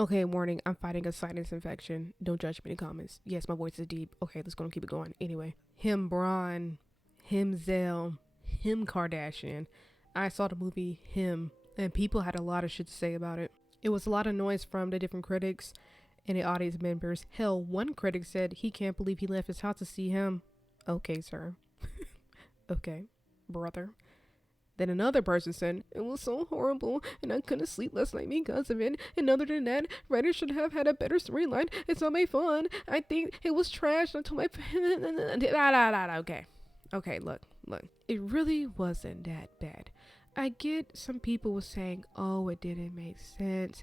Okay, warning, I'm fighting a sinus infection. Don't judge me in the comments. Yes, my voice is deep. Okay, let's go and keep it going. Anyway, him Braun, him Zell, him Kardashian. I saw the movie Him, and people had a lot of shit to say about it. It was a lot of noise from the different critics and the audience members. Hell, one critic said he can't believe he left his house to see him. Okay, sir. Okay, brother. Then another person said, it was so horrible and I couldn't sleep last night because of it. And other than that, writers should have had a better storyline. It's not my fun. I think it was trash. I told my... Okay. Okay, look. It really wasn't that bad. I get some people were saying, oh, it didn't make sense.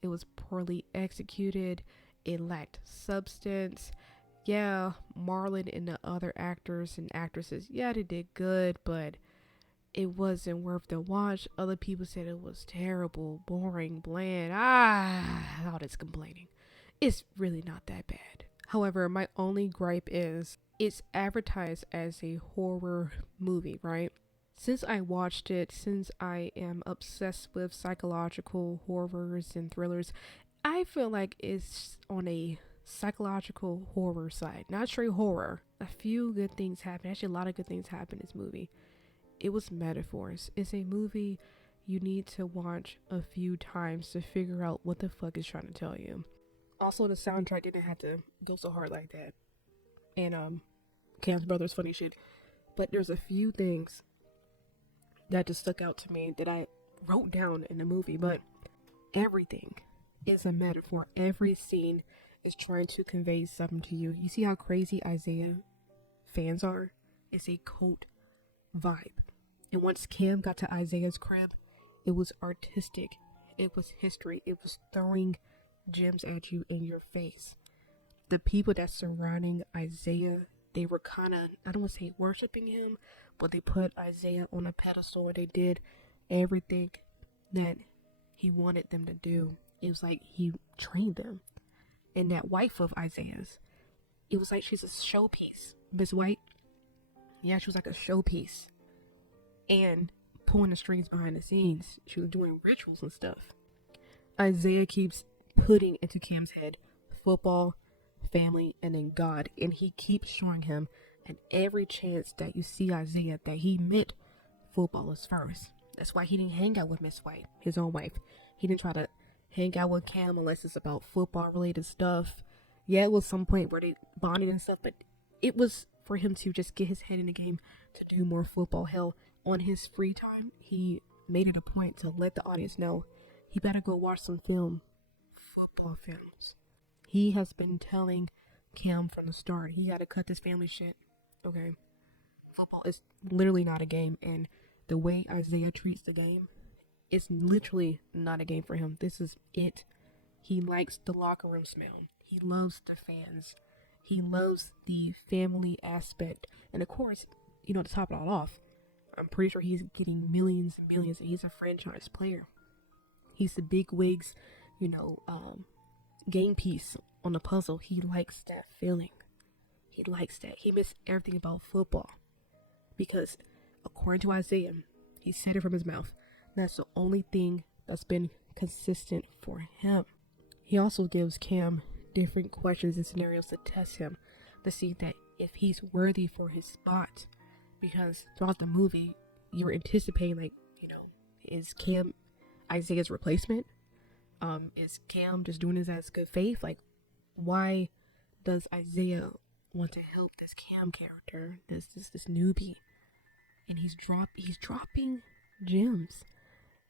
It was poorly executed. It lacked substance. Yeah, Marlon and the other actors and actresses, yeah, they did good, but it wasn't worth the watch. Other people said it was terrible, boring, bland. All this complaining. It's really not that bad. However, my only gripe is it's advertised as a horror movie, right? Since I watched it, since I am obsessed with psychological horrors and thrillers, I feel like it's on a psychological horror side, not straight horror. A few good things happen. Actually, a lot of good things happen in this movie. It was metaphors. It's a movie you need to watch a few times to figure out what the fuck it's trying to tell you. Also, the soundtrack didn't have to go so hard like that. And Cam's brother's funny shit. But there's a few things that just stuck out to me that I wrote down in the movie. But everything is a metaphor. Every scene is trying to convey something to you. You see how crazy Isaiah fans are? It's a cult vibe. And once Cam got to Isaiah's crib, it was artistic. It was history. It was throwing gems at you in your face. The people that surrounding Isaiah, they were kind of, I don't want to say worshiping him, but they put Isaiah on a pedestal and they did everything that he wanted them to do. It was like he trained them. And that wife of Isaiah's, it was like she's a showpiece. Miss White, yeah, she was like a showpiece. And pulling the strings behind the scenes. She was doing rituals and stuff. Isaiah keeps putting into Cam's head football, family, and then God. And he keeps showing him at every chance that you see Isaiah that he meant football is first. That's why he didn't hang out with Miss White, his own wife. He didn't try to hang out with Cam unless it's about football related stuff. Yeah, it was some point where they bonded and stuff, but it was for him to just get his head in the game to do more football. Hell, on his free time, he made it a point to let the audience know he better go watch some football films. He has been telling Cam from the start, he got to cut this family shit. Okay, football is literally not a game, and the way Isaiah treats the game, it's literally not a game for him. This is it. He likes the locker room smell. He loves the fans. He loves the family aspect, and of course, to top it all off, I'm pretty sure he's getting millions and millions, and he's a franchise player. He's the big wigs, game piece on the puzzle. He likes that feeling. He likes that. He missed everything about football. Because, according to Isaiah, he said it from his mouth. That's the only thing that's been consistent for him. He also gives Cam different questions and scenarios to test him, to see that if he's worthy for his spot. Because throughout the movie, you're anticipating, is Cam Isaiah's replacement? Is Cam just doing this as good faith? Like, why does Isaiah want to help this Cam character, this newbie? And he's dropping gems.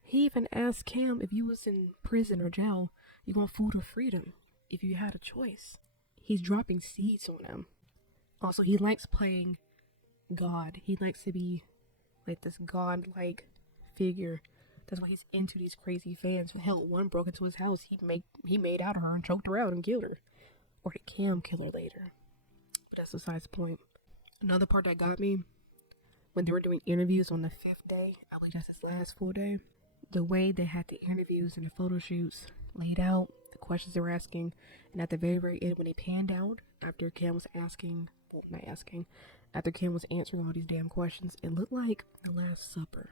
He even asked Cam if you was in prison or jail, you want food or freedom if you had a choice. He's dropping seeds on him. Also, he likes playing God. He likes to be like this God-like figure. That's why he's into these crazy fans. Hell, one broke into his house. He made out of her and choked her out and killed her. Or the Cam killer later. But that's besides the point. Another part that got me, when they were doing interviews on the 5th day, I believe that's his last full day, the way they had the interviews and the photo shoots laid out, the questions they were asking, and at the very, very end, when they panned out, after Cam was after Cam was answering all these damn questions, it looked like the Last Supper.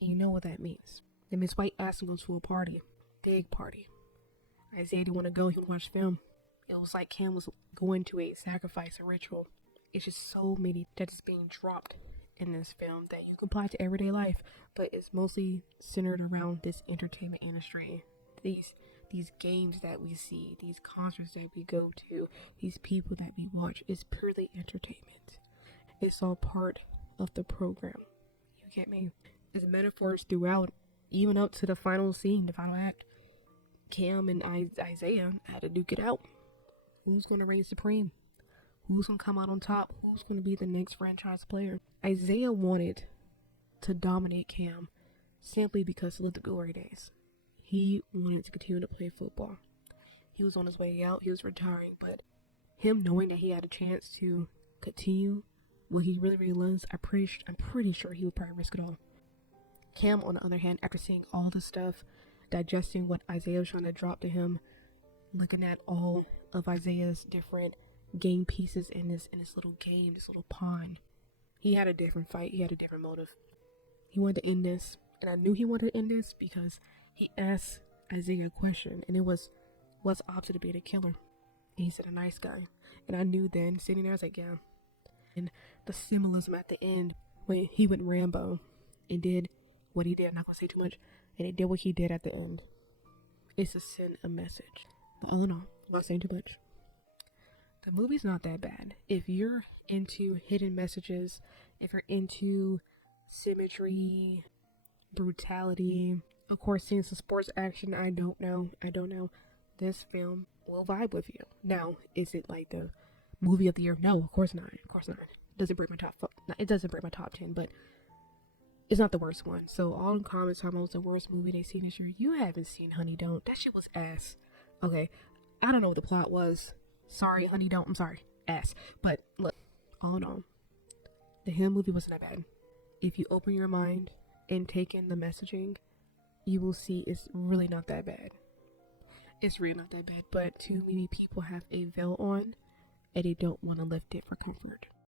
And you know what that means. And Miss White asked him to go to a party. Big party. Isaiah didn't want to go. He would watch film. It was like Cam was going to a sacrifice, a ritual. It's just so many that is being dropped in this film that you can apply to everyday life, but it's mostly centered around this entertainment industry. These games that we see, these concerts that we go to, these people that we watch, is purely entertainment. It's all part of the program. You get me? There's metaphors throughout, even up to the final scene, the final act. Cam and Isaiah had to duke it out. Who's going to reign supreme? Who's going to come out on top? Who's going to be the next franchise player? Isaiah wanted to dominate Cam simply because of the glory days. He wanted to continue to play football. He was on his way out. He was retiring. But him knowing that he had a chance to continue what he really loves, I'm pretty sure he would probably risk it all. Cam, on the other hand, after seeing all the stuff, digesting what Isaiah was trying to drop to him, looking at all of Isaiah's different game pieces in this little game, this little pawn, he had a different fight. He had a different motive. He wanted to end this, and I knew he wanted to end this because he asked Isaiah a question, and it was, what's opposite of being a killer? And he said, a nice guy. And I knew then, sitting there, I was like, yeah. And the symbolism at the end, when he went Rambo and did what he did, I'm not going to say too much, and he did what he did at the end. It's to send a message. But all in all, I'm not saying too much. The movie's not that bad. If you're into hidden messages, if you're into symmetry, brutality, of course, seeing some sports action, I don't know. This film will vibe with you. Now, is it like the movie of the year? No, of course not. It doesn't break my top 10, but it's not the worst one. So all in comments talking about the worst movie they seen this year. You haven't seen Honey Don't. That shit was ass. Okay, I don't know what the plot was. Sorry, Honey Don't. I'm sorry, ass. But look, all in all, the Him movie wasn't that bad. If you open your mind and take in the messaging, you will see it's really not that bad. It's really not that bad. But too many people have a veil on, and they don't want to lift it for comfort.